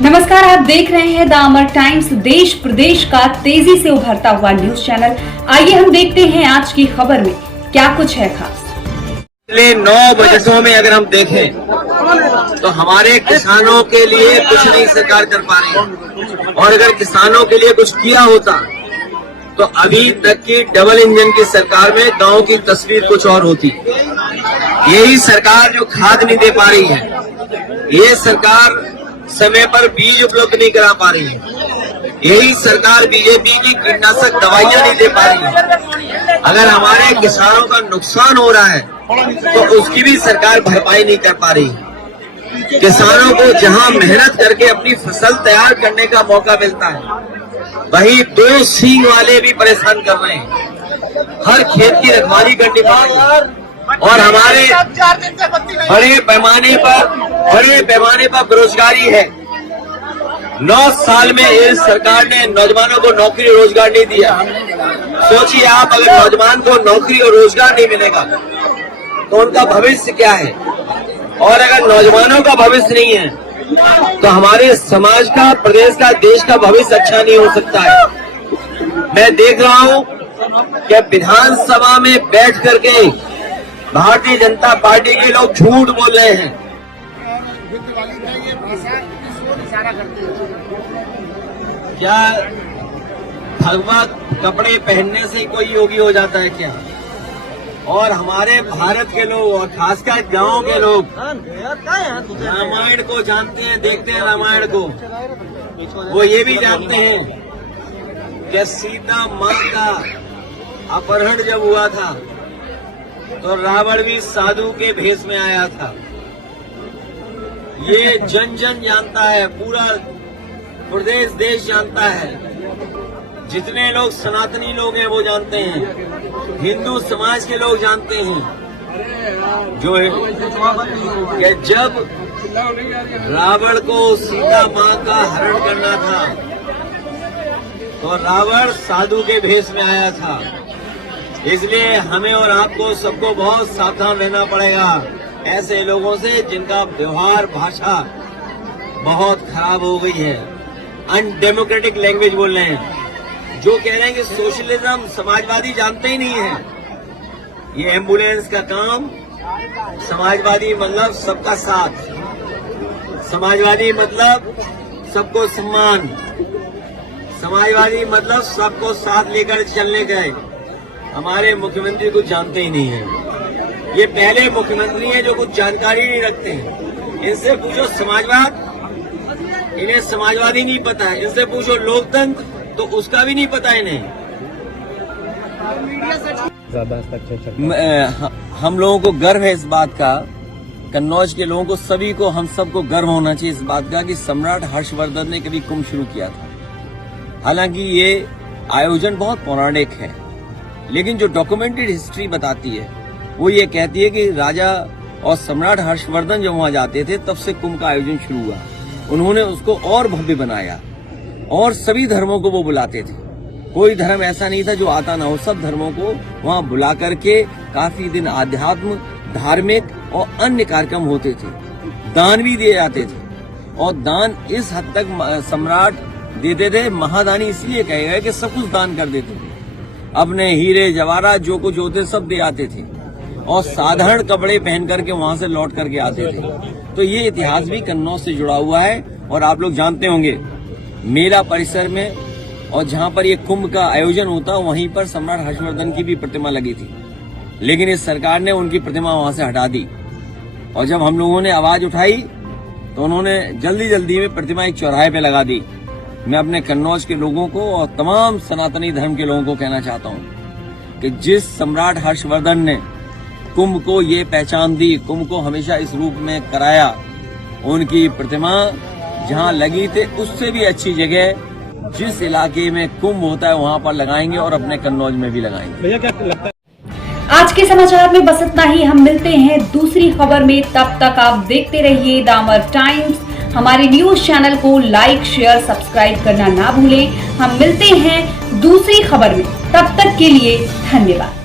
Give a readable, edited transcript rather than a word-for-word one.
नमस्कार, आप देख रहे हैं द अमर टाइम्स, देश प्रदेश का तेजी से उभरता हुआ न्यूज चैनल। आइए हम देखते हैं आज की खबर में क्या कुछ है खास। पिछले 9 बजटों में अगर हम देखें तो हमारे किसानों के लिए कुछ नहीं सरकार कर पा रही है, और अगर किसानों के लिए कुछ किया होता तो अभी तक की डबल इंजन की सरकार में गांव की तस्वीर कुछ और होती। यही सरकार जो खाद नहीं दे पा रही है, ये सरकार समय पर बीज उपलब्ध नहीं करा पा रही है, यही सरकार बीजेपी की कीटनाशक दवाइयां नहीं दे पा रही है। अगर हमारे किसानों का नुकसान हो रहा है तो उसकी भी सरकार भरपाई नहीं कर पा रही। किसानों को जहां मेहनत करके अपनी फसल तैयार करने का मौका मिलता है, वहीं 2 सींग वाले भी परेशान कर रहे हैं। हर खेत की रखवाली करनी पड़ रही है, और हमारे बड़े पैमाने पर बेरोजगारी है। 9 साल में इस सरकार ने नौजवानों को नौकरी रोजगार नहीं दिया। सोचिए आप, अगर नौजवान को नौकरी और रोजगार नहीं मिलेगा तो उनका भविष्य क्या है, और अगर नौजवानों का भविष्य नहीं है तो हमारे समाज का, प्रदेश का, देश का भविष्य अच्छा नहीं हो सकता है। मैं देख रहा हूं कि विधानसभा में बैठ करके भारतीय जनता पार्टी के लोग झूठ बोल रहे हैं। क्या भगवा कपड़े पहनने से कोई योगी हो जाता है क्या? और हमारे भारत के लोग, और खासकर गांव के लोग, रामायण को जानते हैं, देखते हैं रामायण को। वो ये भी जानते हैं कि सीता मां का अपहरण जब हुआ था तो रावण भी साधु के भेष में आया था। ये जन जन जानता है, पूरा प्रदेश देश जानता है। जितने लोग सनातनी लोग हैं वो जानते हैं, हिंदू समाज के लोग जानते हैं जो है कि जब रावण को सीता मां का हरण करना था तो रावण साधु के भेष में आया था। इसलिए हमें और आपको सबको बहुत सावधान रहना पड़ेगा ऐसे लोगों से जिनका व्यवहार, भाषा बहुत खराब हो गई है, अनडेमोक्रेटिक लैंग्वेज बोल रहे हैं, जो कह रहे हैं कि सोशलिज्म समाजवादी जानते ही नहीं है। ये एम्बुलेंस का काम, समाजवादी मतलब सबका साथ, समाजवादी मतलब सबको सम्मान, समाजवादी मतलब सबको साथ लेकर चलने गए। हमारे मुख्यमंत्री कुछ जानते ही नहीं है। ये पहले मुख्यमंत्री हैं जो कुछ जानकारी नहीं रखते हैं। इनसे पूछो समाजवाद, इन्हें समाजवादी नहीं पता है। इनसे पूछो लोकतंत्र, तो उसका भी नहीं पता इन्हें। हम लोगों को गर्व है इस बात का, कन्नौज के लोगों को, सभी को, हम सबको गर्व होना चाहिए इस बात का कि सम्राट हर्षवर्धन ने कभी कुंभ शुरू किया था। हालांकि ये आयोजन बहुत पौराणिक है, लेकिन जो डॉक्यूमेंटेड हिस्ट्री बताती है वो ये कहती है कि राजा और सम्राट हर्षवर्धन जब वहां जाते थे तब से कुंभ का आयोजन शुरू हुआ। उन्होंने उसको और भव्य बनाया और सभी धर्मों को वो बुलाते थे। कोई धर्म ऐसा नहीं था जो आता ना हो, सब धर्मों को वहां बुला करके काफी दिन आध्यात्म, धार्मिक और अन्य कार्यक्रम होते थे। दान भी दिए जाते थे, और दान इस हद तक सम्राट देते थे, महादानी इसलिए कहे गए कि सब कुछ दान कर देते थे। अपने हीरे जवाहरात जो कुछ होते सब दे आते थे, और साधारण कपड़े पहन करके वहां से लौट करके आते थे। तो ये इतिहास भी कन्नौज से जुड़ा हुआ है। और आप लोग जानते होंगे, मेला परिसर में और जहां पर ये कुंभ का आयोजन होता वहीं पर सम्राट हर्षवर्धन की भी प्रतिमा लगी थी, लेकिन इस सरकार ने उनकी प्रतिमा वहां से हटा दी। और जब हम लोगों ने आवाज उठाई तो उन्होंने जल्दी में प्रतिमा एक चौराहे पे लगा दी। मैं अपने कन्नौज के लोगों को और तमाम सनातनी धर्म के लोगों को कहना चाहता हूं कि जिस सम्राट हर्षवर्धन ने कुंभ को ये पहचान दी, कुंभ को हमेशा इस रूप में कराया, उनकी प्रतिमा जहां लगी थे उससे भी अच्छी जगह जिस इलाके में कुंभ होता है वहां पर लगाएंगे, और अपने कन्नौज में भी लगाएंगे। भैया क्या लगता है? आज के समाचार में बस इतना ही। हम मिलते हैं दूसरी खबर में, तब तक आप देखते रहिए द अमर टाइम्स। हमारे न्यूज चैनल को लाइक, शेयर, सब्सक्राइब करना ना भूलें। हम मिलते हैं दूसरी खबर में, तब तक के लिए धन्यवाद।